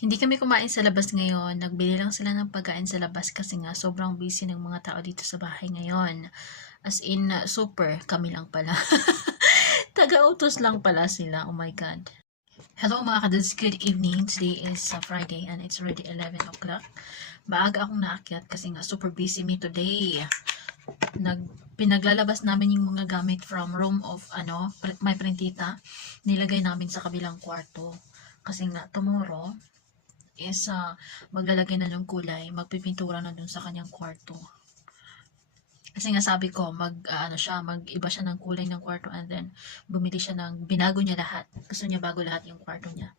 Hindi kami kumain sa labas ngayon. Nagbili lang sila ng pagkain sa labas kasi nga sobrang busy ng mga tao dito sa bahay ngayon. As in, super kami lang pala. Taga-utos lang pala sila. Oh my God. Hello mga kadudes, good evening. Today is uh, Friday and it's already 11 o'clock. Maaga akong naakyat kasi nga super busy me today. Nag, pinaglalabas namin yung mga gamit from room of ano, my printita. Nilagay namin sa kabilang kwarto. Kasi nga tomorrow is uh, maglalagay na ng kulay, magpipintura na dun sa kanyang kwarto. Kasi nga sabi ko, mag, ah, ano siya, mag-iba siya ng kulay ng kwarto and then bumili siya ng, binago niya lahat. Gusto niya bago lahat yung kwarto niya.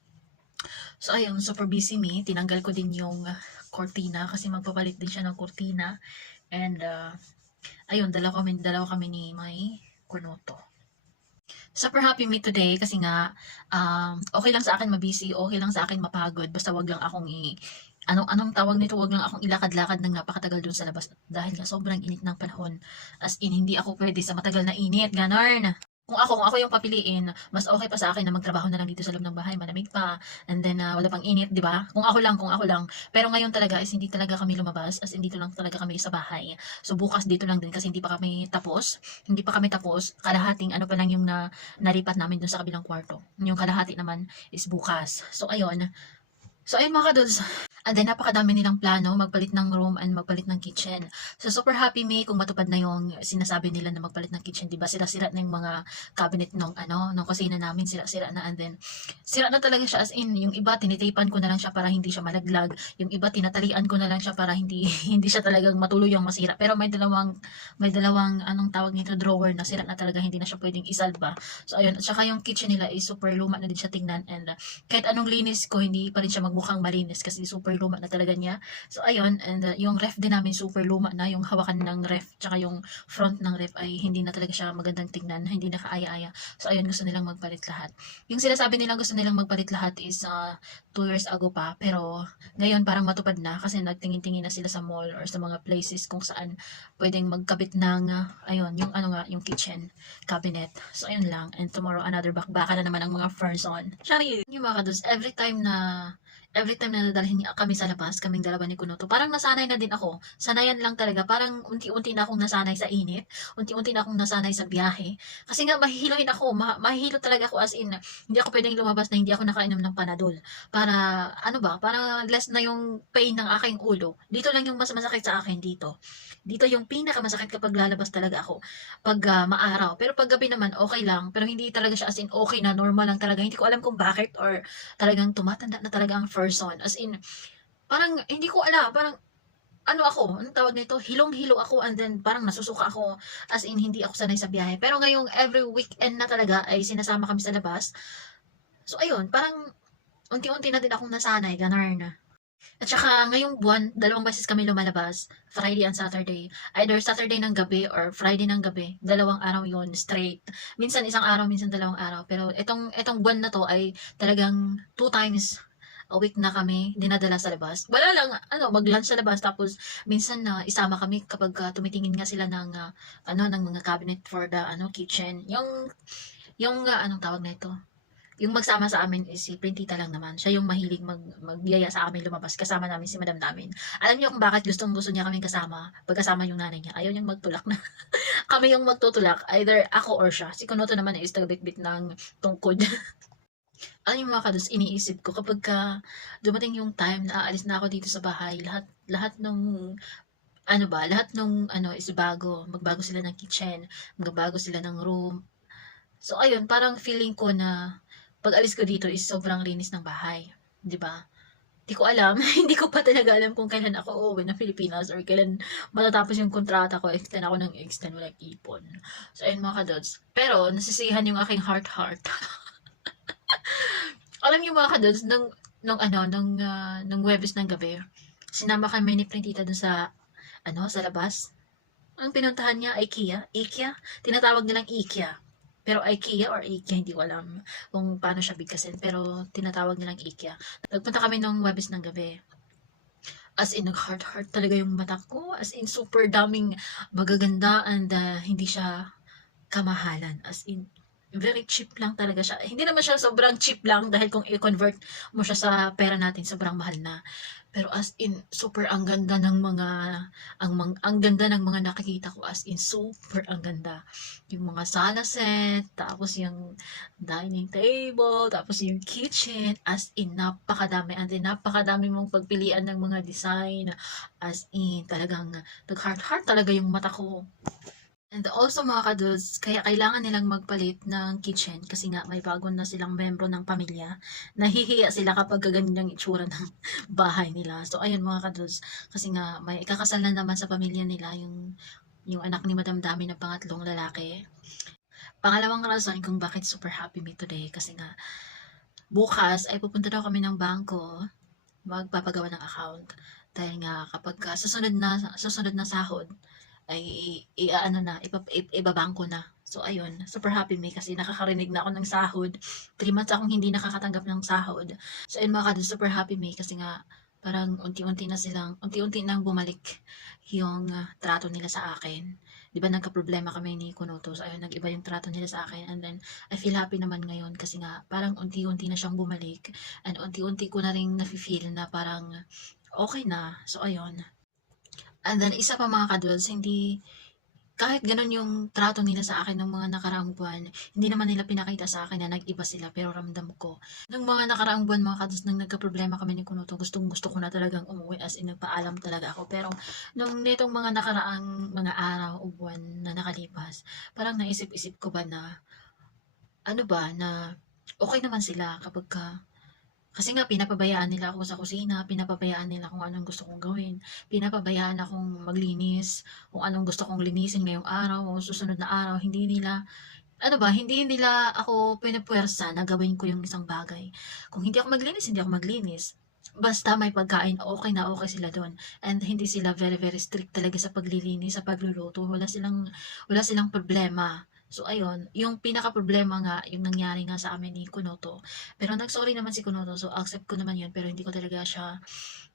So ayun, super busy me. Tinanggal ko din yung cortina kasi magpapalit din siya ng cortina. And uh, ayun, dalawa kami, dalawa kami ni May Kunoto. Super happy me today kasi nga um, okay lang sa akin mabisi, okay lang sa akin mapagod, basta wag lang akong i anong anong tawag nito, wag lang akong ilakad-lakad ng napakatagal dun sa labas dahil nga sobrang init ng panahon. As in hindi ako pwede sa matagal na init, ganarn. Kung ako, kung ako yung papiliin, mas okay pa sa akin na magtrabaho na lang dito sa loob ng bahay, malamig pa, and then uh, wala pang init, di ba? Kung ako lang, kung ako lang. Pero ngayon talaga is hindi talaga kami lumabas, as in dito lang talaga kami sa bahay. So bukas dito lang din kasi hindi pa kami tapos. Hindi pa kami tapos. Kalahating ano pa lang yung na, naripat namin dun sa kabilang kwarto. Yung kalahati naman is bukas. So ayun. So ayun mga kadods. And then napakadami nilang plano, magpalit ng room and magpalit ng kitchen. So super happy me kung matupad na yung sinasabi nila na magpalit ng kitchen, 'di ba? Sira-sira na yung mga cabinet nung ano, nung kusina namin, sira-sira na and then sira na talaga siya as in yung iba tinitapan ko na lang siya para hindi siya malaglag, yung iba tinatalian ko na lang siya para hindi hindi siya talagang matuluyang masira. Pero may dalawang may dalawang anong tawag nito drawer na sira na talaga hindi na siya pwedeng isalba. So ayun, at saka yung kitchen nila is super luma na din siya tingnan and uh, kahit anong linis ko hindi pa rin siya magmukhang malinis kasi super luma na talaga niya. So ayun, and uh, yung ref din namin super luma na, yung hawakan ng ref tsaka yung front ng ref ay hindi na talaga siya magandang tingnan, hindi na kaaya-aya. So ayun, gusto nilang magpalit lahat. Yung sinasabi nilang gusto nilang magpalit lahat is uh, two years ago pa, pero ngayon parang matupad na kasi nagtingin-tingin na sila sa mall or sa mga places kung saan pwedeng magkabit ng, uh, ayun, yung ano nga, yung kitchen cabinet. So ayun lang, and tomorrow another bakbaka na naman ang mga person. Shari, yung mga kados, every time na every time na nadalhin niya kami sa labas, kaming dalawa ni Kunoto, parang nasanay na din ako. Sanayan lang talaga. Parang unti-unti na akong nasanay sa init. Unti-unti na akong nasanay sa biyahe. Kasi nga, mahihiloin ako. Ma- mahihilo talaga ako as in, hindi ako pwedeng lumabas na hindi ako nakainom ng panadol. Para, ano ba, para less na yung pain ng aking ulo. Dito lang yung mas masakit sa akin dito. Dito yung pinakamasakit kapag lalabas talaga ako. Pag ah, maaraw. Pero pag gabi naman, okay lang. Pero hindi talaga siya as in okay na, normal lang talaga. Hindi ko alam kung bakit or talagang tumatanda na talaga ang person. As in, parang hindi ko alam, parang ano ako, anong tawag nito? Hilong-hilo ako and then parang nasusuka ako as in hindi ako sanay sa biyahe. Pero ngayong every weekend na talaga ay sinasama kami sa labas. So ayun, parang unti-unti na din akong nasanay, ganarn. At saka ngayong buwan, dalawang beses kami lumalabas, Friday and Saturday. Either Saturday ng gabi or Friday ng gabi. Dalawang araw yon straight. Minsan isang araw, minsan dalawang araw. Pero itong, itong buwan na to ay talagang two times a week na kami dinadala sa labas. Wala lang, ano, mag-lunch sa labas. Tapos, minsan na isama kami kapag ah, tumitingin nga sila ng, ah, ano, ng mga cabinet for the, ano, kitchen. Yung, yung, ah, anong tawag na ito? Yung magsama sa amin is si Printita lang naman. Siya yung mahilig mag, magyaya sa amin lumabas. Kasama namin si madam namin. Alam niyo kung bakit gustong gusto niya kaming kasama pagkasama yung nanay niya. Ayaw niyang magtulak na. kami yung magtutulak. Either ako or siya. Si Kunoto naman is tagbitbit ng tungkod. ano yung mga kados, iniisip ko kapag ka dumating yung time na aalis na ako dito sa bahay, lahat, lahat nung ano ba, lahat nung ano is bago. Magbago sila ng kitchen, magbago sila ng room. So ayun, parang feeling ko na pag alis ko dito is sobrang linis ng bahay. 'Di ba? Hindi ko alam. Hindi ko pa talaga alam kung kailan ako uuwi ng Pilipinas or kailan matatapos yung kontrata ko. Extend ako ng extend, walang ipon. So, ayun mga kadods. Pero, nasisihan yung aking heart-heart. alam niyo mga kadods, nung, nung ano, nung, ah, nung Webes ng gabi, sinama kami ni Printita dun sa, ano, sa labas. Ang pinuntahan niya, IKEA. IKEA? Tinatawag nilang IKEA. Pero IKEA or IKEA, hindi ko alam kung paano siya bigkasin. Pero tinatawag nilang IKEA. Nagpunta kami nung Webes ng gabi. As in, nag-heart-heart talaga yung mata ko. As in, super daming magaganda and ah, hindi siya kamahalan. As in, very cheap lang talaga siya. Hindi naman siya sobrang cheap lang dahil kung i-convert mo siya sa pera natin, sobrang mahal na. Pero as in, super ang ganda ng mga, ang, ang ganda ng mga nakikita ko as in, super ang ganda. Yung mga sala set, tapos yung dining table, tapos yung kitchen, as in, napakadami. And then, napakadami mong pagpilian ng mga design. As in, talagang, nag-heart-heart talaga yung mata ko. And also mga kadudes, kaya kailangan nilang magpalit ng kitchen kasi nga may bago na silang membro ng pamilya. Nahihiya sila kapag ganyan yung itsura ng bahay nila. So ayun mga kadudes, kasi nga may ikakasal na naman sa pamilya nila yung yung anak ni Madam Dami na pangatlong lalaki. Pangalawang rason kung bakit super happy me today kasi nga bukas ay pupunta daw kami ng bangko magpapagawa ng account dahil nga kapag ka susunod na susunod na sahod ay i, ano na ibabangko na. So ayun. Super happy me kasi nakakarinig na ako ng sahod. 3 months akong hindi nakakatanggap ng sahod. So ayun mga kadol super happy me kasi nga parang unti-unti na silang unti-unti nang bumalik yung ah, trato nila sa akin. Di ba nagka-problema kami ni Kunoto? So ayun nag-iba yung trato nila sa akin. And then I feel happy naman ngayon kasi nga parang unti-unti na siyang bumalik. And unti-unti ko na rin nafe-feel na parang okay na. So, ayun. And then, isa pa mga kadudes, hindi, kahit ganun yung trato nila sa akin ng mga nakaraang buwan, hindi naman nila pinakita sa akin na nag-iba sila, pero ramdam ko. Nung mga nakaraang buwan mga kadudes, nang nagka-problema kami ni Kunuto, gustong gusto ko na talagang umuwi as in nagpaalam talaga ako. Pero, nung nitong mga nakaraang mga araw o buwan na nakalipas, parang naisip-isip ko ba na, ano ba, na okay naman sila kapag ka, kasi nga pinapabayaan nila ako sa kusina, pinapabayaan nila kung anong gusto kong gawin, pinapabayaan akong maglinis, kung anong gusto kong linisin ngayong araw o susunod na araw, hindi nila ano ba, hindi nila ako pinapwersa na gawin ko yung isang bagay. Kung hindi ako maglinis, hindi ako maglinis. Basta may pagkain, okay na okay sila doon. And hindi sila very very strict talaga sa paglilinis, sa pagluluto. Wala silang wala silang problema. So ayun, yung pinaka problema nga yung nangyari nga sa amin ni Kunoto. Pero nag-sorry naman si Kunoto, so accept ko naman yun. Pero hindi ko talaga siya,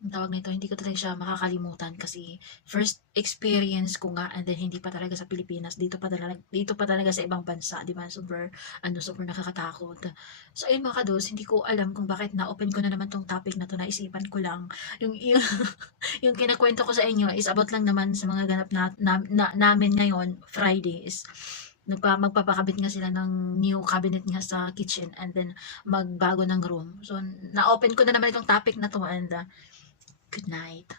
ang tawag nito, hindi ko talaga siya makakalimutan kasi first experience ko nga and then hindi pa talaga sa Pilipinas, dito pa talaga, dito pa talaga sa ibang bansa, di ba? Super, ano, super nakakatakot. So ayun mga kados, hindi ko alam kung bakit na-open ko na naman tong topic na to, naisipan ko lang. Yung, yung, yung kinakwento ko sa inyo is about lang naman sa mga ganap na, na, na, namin ngayon, Fridays nagpa magpapakabit nga sila ng new cabinet nga sa kitchen and then magbago ng room. So, na-open ko na naman itong topic na to and uh, good night.